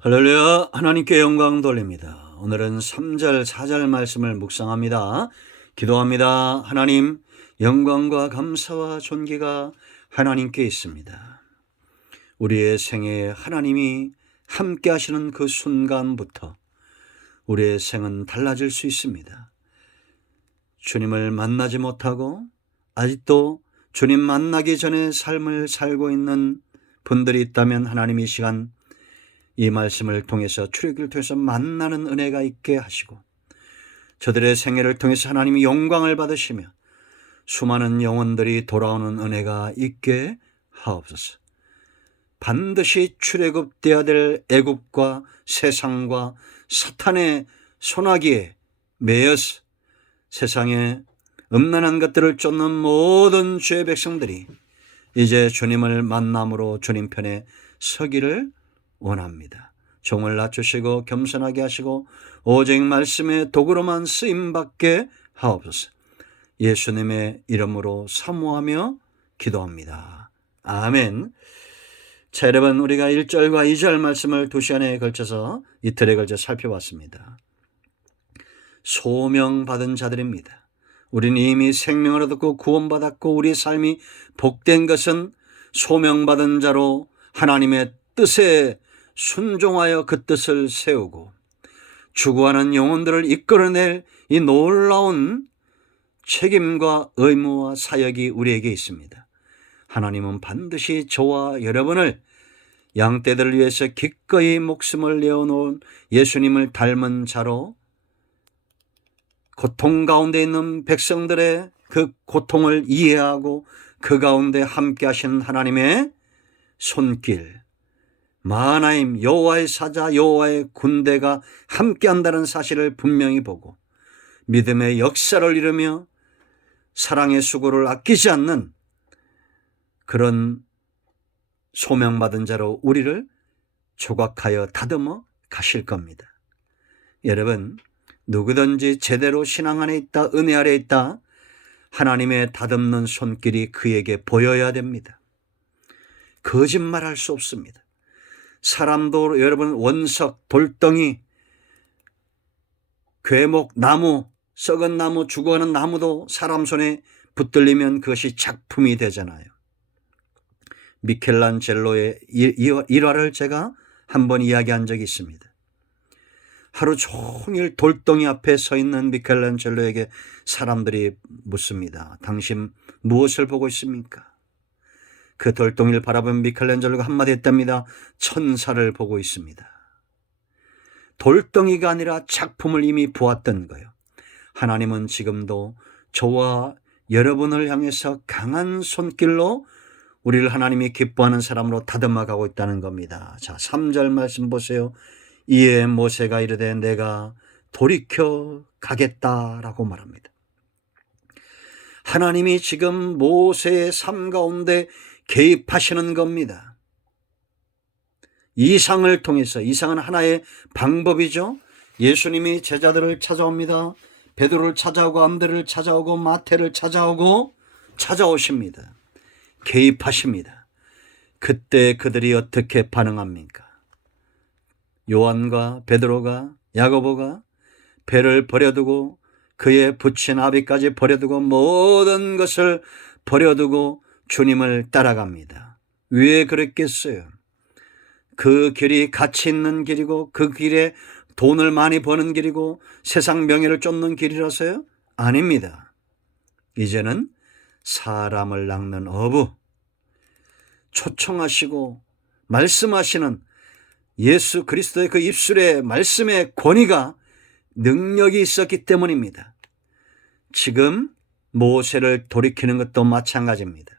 할렐루야. 하나님께 영광 돌립니다. 오늘은 3절 4절 말씀을 묵상합니다. 기도합니다. 하나님, 영광과 감사와 존귀가 하나님께 있습니다. 우리의 생애에 하나님이 함께 하시는 그 순간부터 우리의 생은 달라질 수 있습니다. 주님을 만나지 못하고 아직도 주님 만나기 전에 삶을 살고 있는 분들이 있다면 하나님 이 시간 이 말씀을 통해서 출애굽을 통해서 만나는 은혜가 있게 하시고 저들의 생애를 통해서 하나님이 영광을 받으시며 수많은 영혼들이 돌아오는 은혜가 있게 하옵소서. 반드시 출애굽되어야 될 애굽과 세상과 사탄의 손아귀에 매여서 세상에 음란한 것들을 쫓는 모든 주의 백성들이 이제 주님을 만남으로 주님 편에 서기를 원합니다. 종을 낮추시고 겸손하게 하시고 오직 말씀의 도구로만 쓰임받게 하옵소서. 예수님의 이름으로 사모하며 기도합니다. 아멘. 자, 여러분, 우리가 1절과 2절 말씀을 2시간에 걸쳐서 이틀에 걸쳐 살펴봤습니다. 소명받은 자들입니다. 우리는 이미 생명을 얻었고 구원받았고 우리의 삶이 복된 것은 소명받은 자로 하나님의 뜻에 순종하여 그 뜻을 세우고 추구하는 영혼들을 이끌어낼 이 놀라운 책임과 의무와 사역이 우리에게 있습니다. 하나님은 반드시 저와 여러분을 양떼들을 위해서 기꺼이 목숨을 내어놓은 예수님을 닮은 자로 고통 가운데 있는 백성들의 그 고통을 이해하고 그 가운데 함께 하시는 하나님의 손길, 마하나임 여호와의 사자 여호와의 군대가 함께한다는 사실을 분명히 보고 믿음의 역사를 이루며 사랑의 수고를 아끼지 않는 그런 소명받은 자로 우리를 조각하여 다듬어 가실 겁니다. 여러분, 누구든지 제대로 신앙 안에 있다, 은혜 아래 있다, 하나님의 다듬는 손길이 그에게 보여야 됩니다. 거짓말할 수 없습니다. 사람도 여러분 원석, 돌덩이, 괴목, 나무, 썩은 나무, 죽어가는 나무도 사람 손에 붙들리면 그것이 작품이 되잖아요. 미켈란젤로의 일화를 제가 한번 이야기한 적이 있습니다. 하루 종일 돌덩이 앞에 서 있는 미켈란젤로에게 사람들이 묻습니다. 당신 무엇을 보고 있습니까? 그 돌덩이를 바라본 미켈란젤로가 한마디 했답니다. 천사를 보고 있습니다. 돌덩이가 아니라 작품을 이미 보았던 거예요. 하나님은 지금도 저와 여러분을 향해서 강한 손길로 우리를 하나님이 기뻐하는 사람으로 다듬어 가고 있다는 겁니다. 자, 3절 말씀 보세요. 이에 모세가 이르되 내가 돌이켜 가겠다라고 말합니다. 하나님이 지금 모세의 삶 가운데 개입하시는 겁니다. 이상을 통해서, 이상은 하나의 방법이죠. 예수님이 제자들을 찾아옵니다. 베드로를 찾아오고 안드레를 찾아오고 마태를 찾아오십니다. 개입하십니다. 그때 그들이 어떻게 반응합니까? 요한과 베드로가, 야고보가 배를 버려두고 그의 붙인 아비까지 버려두고 모든 것을 버려두고 주님을 따라갑니다. 왜 그랬겠어요? 그 길이 가치 있는 길이고 그 길에 돈을 많이 버는 길이고 세상 명예를 쫓는 길이라서요? 아닙니다. 이제는 사람을 낚는 어부, 초청하시고 말씀하시는 예수 그리스도의 그 입술에 말씀의 권위가 능력이 있었기 때문입니다. 지금 모세를 돌이키는 것도 마찬가지입니다.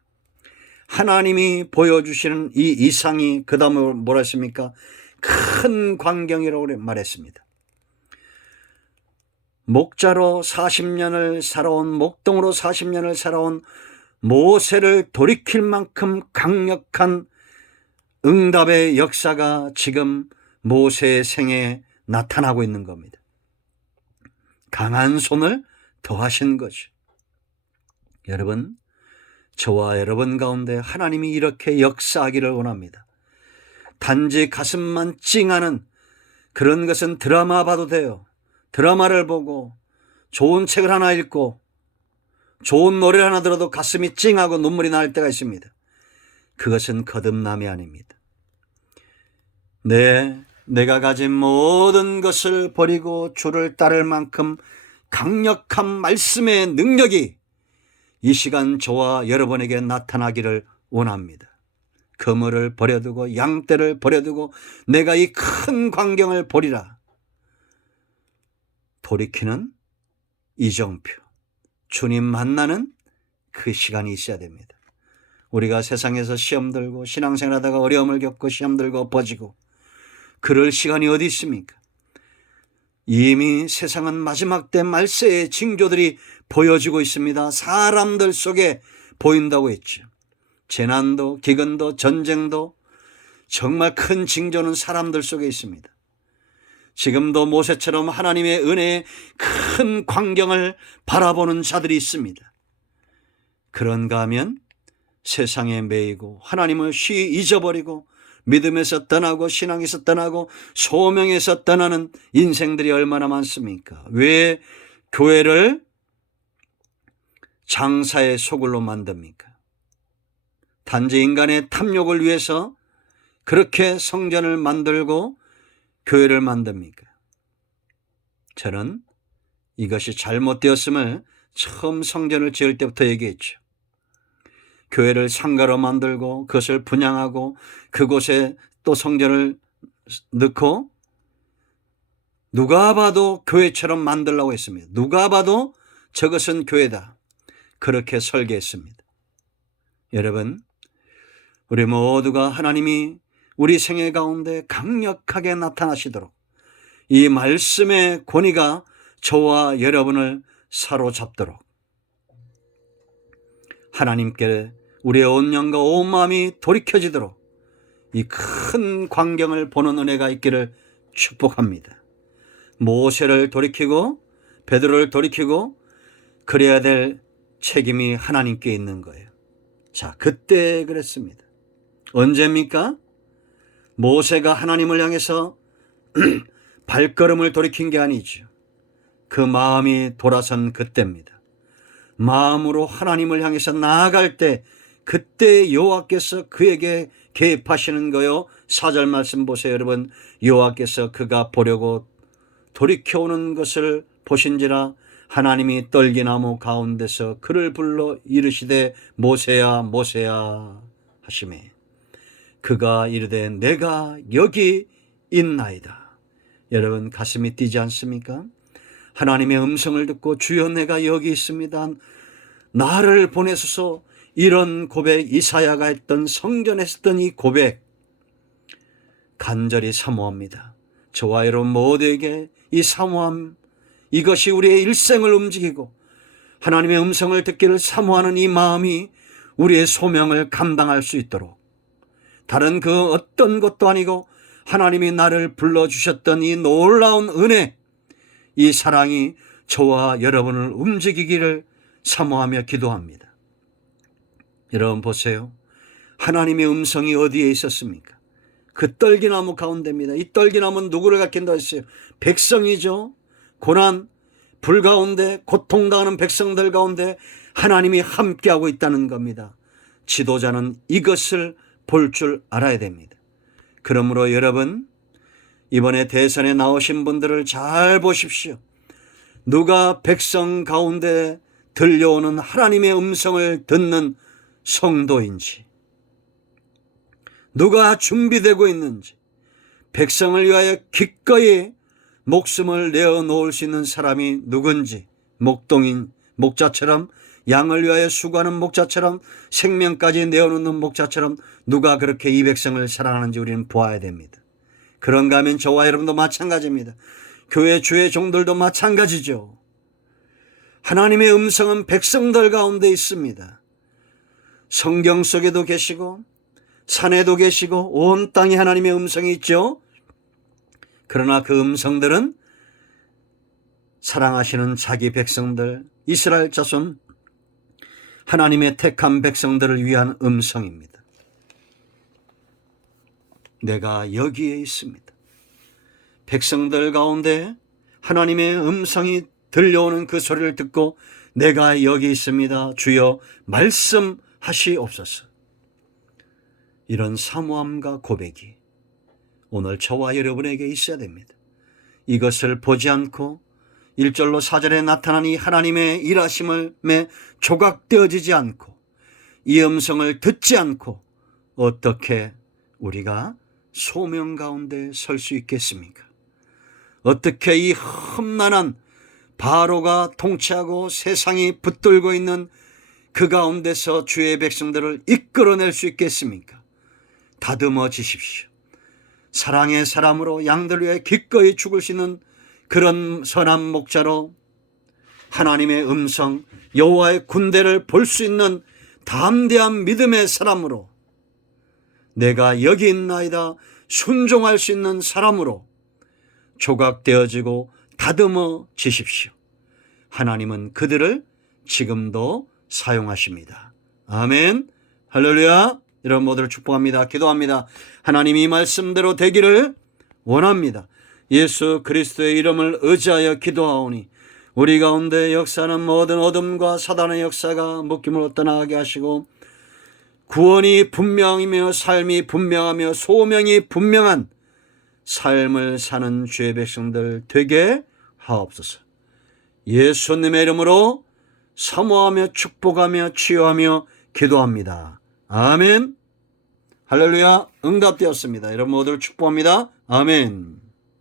하나님이 보여주시는 이 이상이 그 다음에 뭐라 했습니까? 큰 광경이라고 말했습니다. 목자로 40년을 살아온, 목동으로 40년을 살아온 모세를 돌이킬 만큼 강력한 응답의 역사가 지금 모세의 생애에 나타나고 있는 겁니다. 강한 손을 더하신 거죠. 여러분, 저와 여러분 가운데 하나님이 이렇게 역사하기를 원합니다. 단지 가슴만 찡하는 그런 것은 드라마 봐도 돼요. 드라마를 보고 좋은 책을 하나 읽고 좋은 노래를 하나 들어도 가슴이 찡하고 눈물이 날 때가 있습니다. 그것은 거듭남이 아닙니다. 내가 가진 모든 것을 버리고 주를 따를 만큼 강력한 말씀의 능력이 이 시간 저와 여러분에게 나타나기를 원합니다. 그물을 버려두고 양떼를 버려두고 내가 이 큰 광경을 보리라. 돌이키는 이정표, 주님 만나는 그 시간이 있어야 됩니다. 우리가 세상에서 시험 들고 신앙생활하다가 어려움을 겪고 시험 들고 엎어지고 그럴 시간이 어디 있습니까? 이미 세상은 마지막 때 말세의 징조들이 보여지고 있습니다. 사람들 속에 보인다고 했죠. 재난도 기근도 전쟁도 정말 큰 징조는 사람들 속에 있습니다. 지금도 모세처럼 하나님의 은혜의 큰 광경을 바라보는 자들이 있습니다. 그런가 하면 세상에 매이고 하나님을 쉬이 잊어버리고 믿음에서 떠나고 신앙에서 떠나고 소명에서 떠나는 인생들이 얼마나 많습니까? 왜 교회를 장사의 소굴로 만듭니까? 단지 인간의 탐욕을 위해서 그렇게 성전을 만들고 교회를 만듭니까? 저는 이것이 잘못되었음을 처음 성전을 지을 때부터 얘기했죠. 교회를 상가로 만들고 그것을 분양하고 그곳에 또 성전을 넣고 누가 봐도 교회처럼 만들려고 했습니다. 누가 봐도 저것은 교회다. 그렇게 설계했습니다. 여러분, 우리 모두가 하나님이 우리 생애 가운데 강력하게 나타나시도록 이 말씀의 권위가 저와 여러분을 사로잡도록 하나님께 우리의 온 영과 온 마음이 돌이켜지도록 이 큰 광경을 보는 은혜가 있기를 축복합니다. 모세를 돌이키고 베드로를 돌이키고 그래야 될 책임이 하나님께 있는 거예요. 자, 그때 그랬습니다. 언제입니까? 모세가 하나님을 향해서 발걸음을 돌이킨 게 아니죠. 그 마음이 돌아선 그때입니다. 마음으로 하나님을 향해서 나아갈 때 그때 여호와께서 그에게 개입하시는 거요. 4절 말씀 보세요. 여러분, 여호와께서 그가 보려고 돌이켜오는 것을 보신지라 하나님이 떨기나무 가운데서 그를 불러 이르시되 모세야 모세야 하시매 그가 이르되 내가 여기 있나이다. 여러분, 가슴이 뛰지 않습니까? 하나님의 음성을 듣고 주여 내가 여기 있습니다. 나를 보내소서. 이런 고백, 이사야가 했던 성전에 했던 이 고백 간절히 사모합니다. 저와 여러분 모두에게 이 사모함, 이것이 우리의 일생을 움직이고 하나님의 음성을 듣기를 사모하는 이 마음이 우리의 소명을 감당할 수 있도록 다른 그 어떤 것도 아니고 하나님이 나를 불러주셨던 이 놀라운 은혜, 이 사랑이 저와 여러분을 움직이기를 사모하며 기도합니다. 여러분 보세요. 하나님의 음성이 어디에 있었습니까? 그 떨기나무 가운데입니다. 이 떨기나무는 누구를 가리킨다 했어요? 백성이죠. 고난, 불 가운데 고통당하는 백성들 가운데 하나님이 함께하고 있다는 겁니다. 지도자는 이것을 볼 줄 알아야 됩니다. 그러므로 여러분, 이번에 대선에 나오신 분들을 잘 보십시오. 누가 백성 가운데 들려오는 하나님의 음성을 듣는 성도인지, 누가 준비되고 있는지, 백성을 위하여 기꺼이 목숨을 내어놓을 수 있는 사람이 누군지, 목자처럼 양을 위하여 수고하는 목자처럼 생명까지 내어놓는 목자처럼 누가 그렇게 이 백성을 사랑하는지 우리는 보아야 됩니다. 그런가 하면 저와 여러분도 마찬가지입니다. 교회 주의 종들도 마찬가지죠. 하나님의 음성은 백성들 가운데 있습니다. 성경 속에도 계시고 산에도 계시고 온 땅에 하나님의 음성이 있죠. 그러나 그 음성들은 사랑하시는 자기 백성들, 이스라엘 자손, 하나님의 택한 백성들을 위한 음성입니다. 내가 여기에 있습니다. 백성들 가운데 하나님의 음성이 들려오는 그 소리를 듣고 내가 여기 있습니다. 주여 말씀하시옵소서. 이런 사모함과 고백이 오늘 저와 여러분에게 있어야 됩니다. 이것을 보지 않고 1절로 4절에 나타난 이 하나님의 일하심에 조각되어지지 않고 이 음성을 듣지 않고 어떻게 우리가 소명 가운데 설 수 있겠습니까? 어떻게 이 험난한 바로가 통치하고 세상이 붙들고 있는 그 가운데서 주의 백성들을 이끌어낼 수 있겠습니까? 다듬어지십시오. 사랑의 사람으로 양들 위해 기꺼이 죽을 수 있는 그런 선한 목자로 하나님의 음성, 여호와의 군대를 볼 수 있는 담대한 믿음의 사람으로 내가 여기 있나이다 순종할 수 있는 사람으로 조각되어지고 다듬어지십시오. 하나님은 그들을 지금도 사용하십니다. 아멘. 할렐루야. 이런 모두를 축복합니다. 기도합니다. 하나님 이 말씀대로 되기를 원합니다. 예수 그리스도의 이름을 의지하여 기도하오니 우리 가운데 역사하는 모든 어둠과 사단의 역사가 묶임을 떠나게 하시고 구원이 분명이며 삶이 분명하며 소명이 분명한 삶을 사는 주의 백성들 되게 하옵소서. 예수님의 이름으로 사모하며 축복하며 치유하며 기도합니다. 아멘. 할렐루야. 응답되었습니다. 여러분 모두를 축복합니다. 아멘.